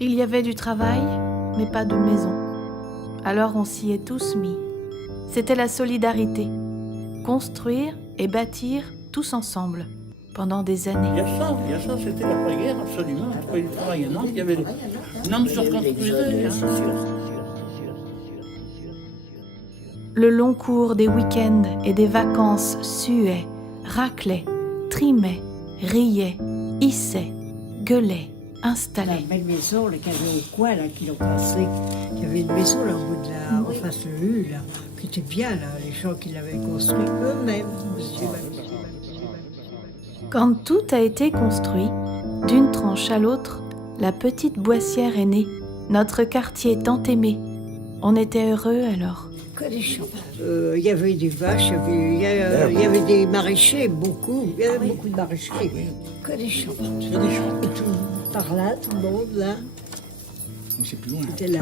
Il y avait du travail, mais pas de maison. Alors on s'y est tous mis. C'était la solidarité. Construire et bâtir tous ensemble, pendant des années. Il y a ça, c'était l'après-guerre, absolument. Après le travail à Nantes, il y avait Nantes se reconstruisait. Le long cours des week-ends et des vacances suait, raclait, trimait, riait, hissait, gueulait, installait. La belle maison là, qu'il y avait au coin, là, qui l'ont cassé. Il y avait une maison là, au bout de la, en face de rue, là, qui était bien, là, les gens qui l'avaient construit eux-mêmes. Quand tout a été construit, d'une tranche à l'autre, la petite Boissière est née, notre quartier tant aimé. On était heureux alors. Que des champs. Il y avait des vaches, il y avait des maraîchers, beaucoup. Il y avait beaucoup de maraîchers. Que des champs. Il y a des champs. Et tout, par là, tout le monde, là, Mais c'est plus loin. était là.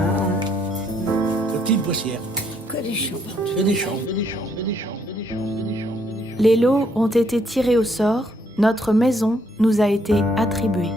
La petite Boissière. Que des champs. Il y a des champs. Il y a des champs. Il y a des champs. Il y a des champs. Il y a des champs. Il y a des champs. Les lots ont été tirés au sort, notre maison nous a été attribuée.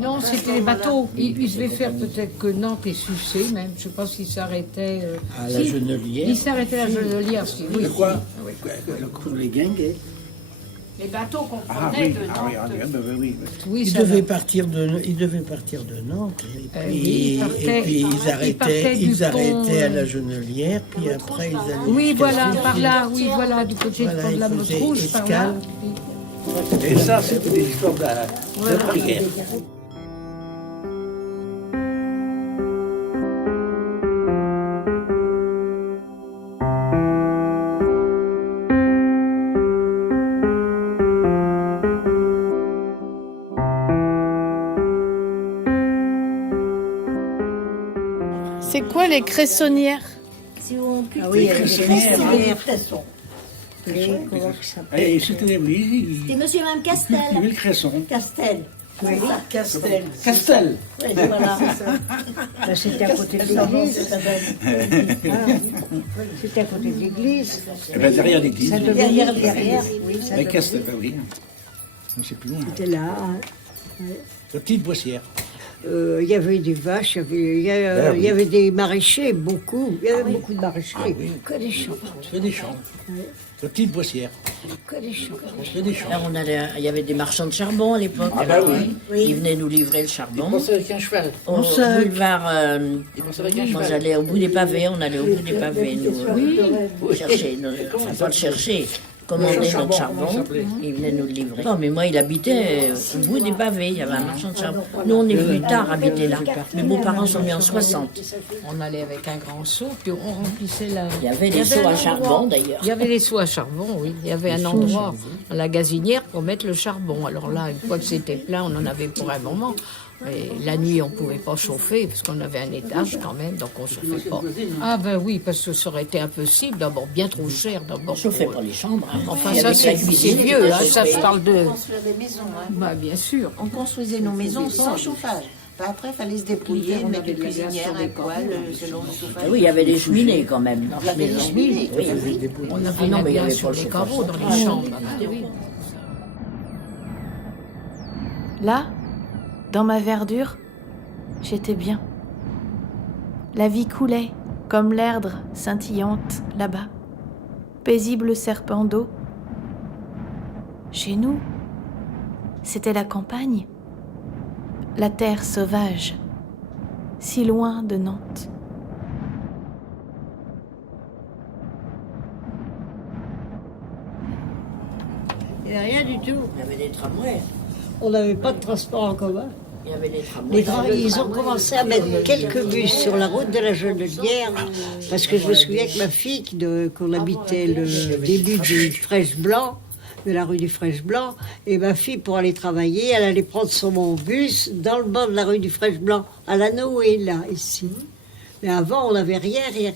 Non, c'était les bateaux. Il devait faire peut-être que Nantes et Sucé, même. Je ne sais pas s'il s'arrêtait. À la Genelière. Il s'arrêtait à la Genelière, oui. De quoi Pour les guinguets. Les bateaux qu'on Ah prenait oui, de ah oui, Nantes. ah oui. Oui, Il ça devait va. partir de Nantes, et puis, oui, il partait- et puis il partait du ils pont, arrêtaient à la Genelière, puis après ils allaient Oui, jusqu'à voilà, Sucy. par là, oui, voilà, du côté Voilà, de la il Motte faisait Rouge, par là. escale. Et ça, c'était des histoires d'après-guerre. C'est quoi les cressonnières? Ah oui, il y avait des cressons. Comment ça s'appelle Et c'était oui, C'est monsieur et madame il y Castel. avait le cresson. Castel. Oui, Castel. Castel. Oui, voilà. Là, c'était à côté de l'église. C'était à côté de l'église. Eh bien, derrière l'église. Ça devait derrière, oui. Ça Mais devait- Castel, ben oui. Mais c'est plus loin. C'était là. Hein. La petite Boissière. Il y avait des vaches, il y avait des maraîchers, beaucoup. Il y avait beaucoup de maraîchers. Que des champs. Il y a des champs. La petite Boissière. Que des champs. Il y a des champs. Là, il y avait des marchands de charbon à l'époque. Ah bah oui. Ils venaient nous livrer le charbon. Pensez avec un cheval. Au boulevard, pensait avec un moi cheval. j'allais au bout des pavés, on allait au bout des pavés, nous, chercher, enfin pas le chercher, commander notre charbon, il venait nous le livrer. Non, mais moi il habitait au bout des pavés, il y avait un marchand de charbon. Nous on est venu tard habiter là, mes beaux-parents sont venus en 60. On allait avec un grand seau, puis on remplissait la... Il y avait des un seaux à endroit- charbon d'ailleurs. Il y avait des seaux à charbon, oui. Il y avait un endroit dans la gazinière pour mettre le charbon. Alors là, une fois que c'était plein, on en avait pour un moment. Mais la nuit, on ne pouvait pas chauffer, parce qu'on avait un étage quand même, donc on ne chauffait pas. Ah ben oui, parce que ça aurait été impossible, d'abord bien trop cher. On chauffait pas les chambres. Hein. Enfin, Et ça avec la c'est cuisine, vieux, c'était là, ça chauffé. je parle de... On construisait des maisons. Hein. Bah bien sûr. On construisait nos maisons sans chauffage. Bah, après, il fallait se débrouiller, On mettre avait des des cuisinières, glaçons, un des poêle, selon le chauffage. Ah oui, il y avait des cheminées quand même. Il y avait des cheminées. Oui. On avait Ah non, mais il y bien avait sur pas le les chauffage carreaux dans central. les chambres. Ah ben oui. Là, dans ma verdure, j'étais bien. La vie coulait, comme l'erdre scintillante là-bas. Paisible serpent d'eau. Chez nous, c'était la campagne, la terre sauvage, si loin de Nantes. Il n'y avait rien du tout. Il y avait des tramways. On n'avait pas de transport en commun. Il y avait des tramways. Ils ont commencé à mettre quelques bus sur la route de la Genelière, parce que je me souviens que ma fille, qu'on habitait le début du Fraîche Blanc, de la rue du Frèche-Blanc. Et ma fille, pour aller travailler, elle allait prendre son bus dans le bord de la rue du Frèche-Blanc, à la Noé, là, ici. Mais avant, on n'avait rien. Il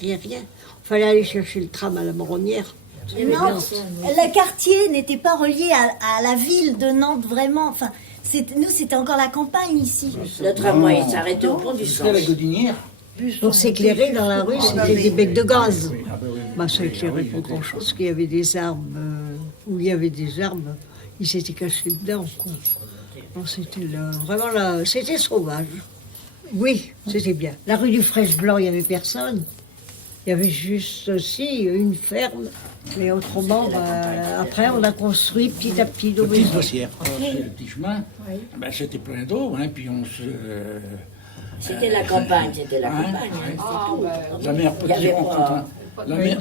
fallait aller chercher le tram à la Moronnière. Nantes, le quartier n'était pas relié à la ville de Nantes, vraiment. Enfin, nous, c'était encore la campagne ici. Le tramway s'arrêtait au pont du C'était centre. la Godinière. Pour s'éclairer dans la rue, c'était des becs de gaz. Ça éclairait pas grand-chose, parce qu'il y avait des arbres. Où il y avait des arbres, ils s'étaient cachés dedans, quoi. Non, c'était vraiment là, c'était sauvage. Oui, c'était bien. La rue du Frèche-Blanc, il n'y avait personne. Il y avait juste aussi une ferme. Mais autrement, après, on a construit petit à petit nos Petite maisons. boissière. C'est le petit chemin. Ben, c'était plein d'eau, hein, puis on se... C'était la campagne, Hein, ouais. La mère Potiron, la mère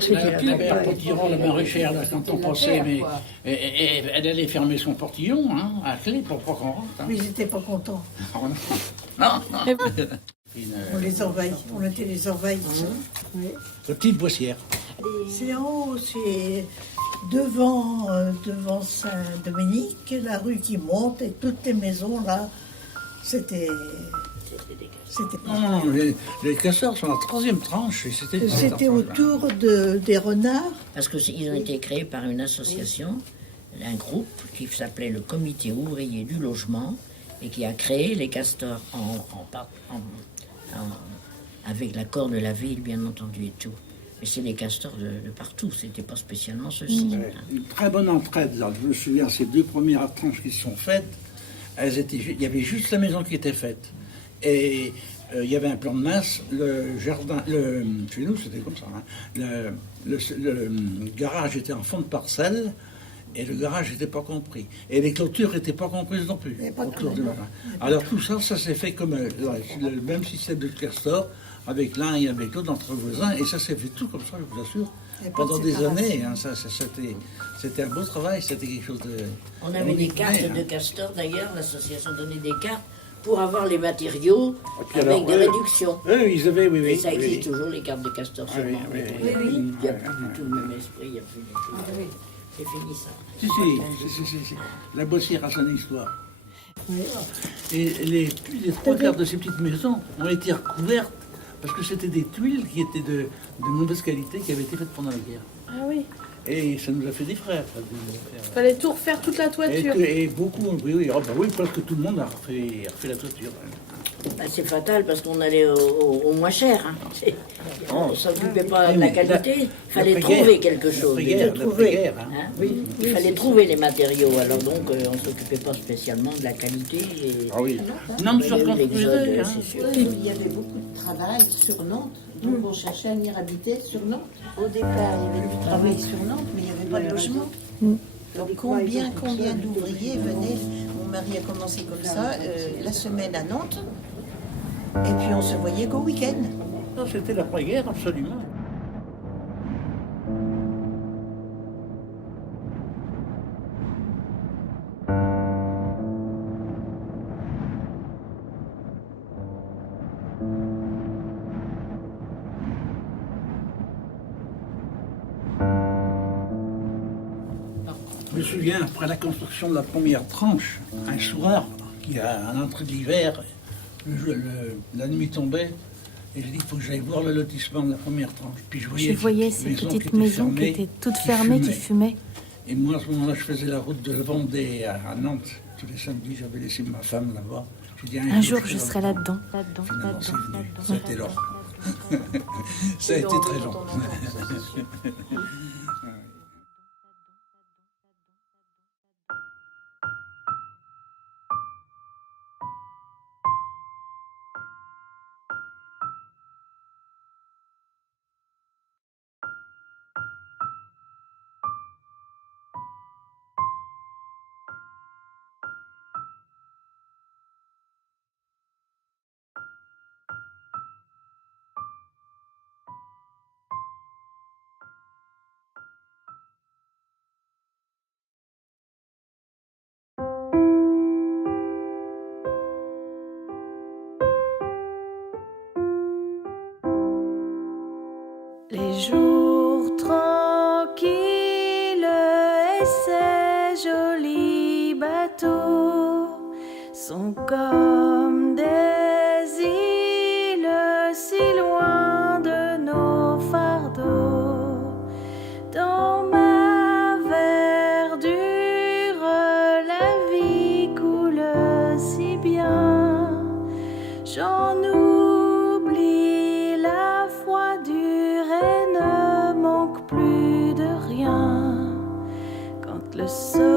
Potiron, la maraîchère, là, quand on passait, mais elle allait fermer son portillon, hein, à clé pour pas qu'on rentre. Hein. Mais ils n'étaient pas contents. Non. On les envahit, on était les envahis. La petite boissière. C'est en haut, c'est devant Saint-Dominique, la rue qui monte et toutes les maisons là, c'était pas. Non, les castors sont la troisième tranche. Et C'était autour des renards. Parce qu'ils ont été créés par une association, un groupe qui s'appelait le Comité ouvrier du logement et qui a créé les castors avec l'accord de la ville, bien entendu, et tout. Mais c'est des castors de partout, c'était pas spécialement ceci. Ouais, une très bonne entraide, là. Je me souviens, ces deux premières tranches qui se sont faites, il y avait juste la maison qui était faite. Et il y avait un plan de masse, le jardin, chez nous c'était comme ça, hein, le garage était en fond de parcelle, et le garage n'était pas compris. Et les clôtures n'étaient pas comprises non plus. Alors tout ça, ça s'est fait comme le même système de castor, avec l'un et avec l'autre entre voisins, et ça s'est fait tout comme ça, je vous assure. Pendant des années, hein, c'était un beau travail, c'était quelque chose de... On avait des cartes de castors d'ailleurs, l'association donnait des cartes pour avoir les matériaux avec des réductions. Oui, ils avaient, oui. Et ça existe oui. toujours, les cartes de castors. Oui, oui. Il n'y a plus du tout le même esprit, il n'y a plus du tout. C'est fini ça. Si. La Boissière a son histoire. Et les trois quarts de ces petites maisons ont été recouvertes parce que c'était des tuiles qui étaient de mauvaise qualité qui avaient été faites pendant la guerre. Ah oui. Et ça nous a fait des frères. Fallait tout refaire, toute la toiture. Et beaucoup, oui, presque tout le monde a refait la toiture. Bah, c'est fatal parce qu'on allait au moins cher. Hein. On ne s'occupait pas de la qualité, il fallait trouver quelque chose. Il fallait trouver les matériaux, alors donc on ne s'occupait pas spécialement de la qualité. Et Non, il y a eu l'exode, c'est sûr. Il y avait beaucoup de travail sur Nantes, donc on cherchait à venir habiter sur Nantes. Au départ, il y avait du travail sur Nantes, mais il n'y avait pas de logement. Donc combien d'ouvriers venaient? Mon mari a commencé comme ça, la semaine à Nantes, et puis on se voyait qu'au week-end. Non, c'était l'après-guerre, absolument. Je me souviens, après la construction de la première tranche, un soir, qui a à l'entrée de l'hiver, la nuit tombait, et j'ai dit, il faut que j'aille voir le lotissement de la première tranche. Puis Je voyais ces petites maisons qui étaient toutes fermées, qui fumaient. Et moi, à ce moment-là, je faisais la route de Vendée à Nantes. Tous les samedis, j'avais laissé ma femme là-bas. Dit, un jour, je serai là-dedans. Finalement, c'est venu. Ça a été long. Ça a été très long. sont comme des îles si loin de nos fardeaux. Dans ma verdure, la vie coule si bien. J'en oublie la foi dure et ne manque plus de rien. Quand le soleil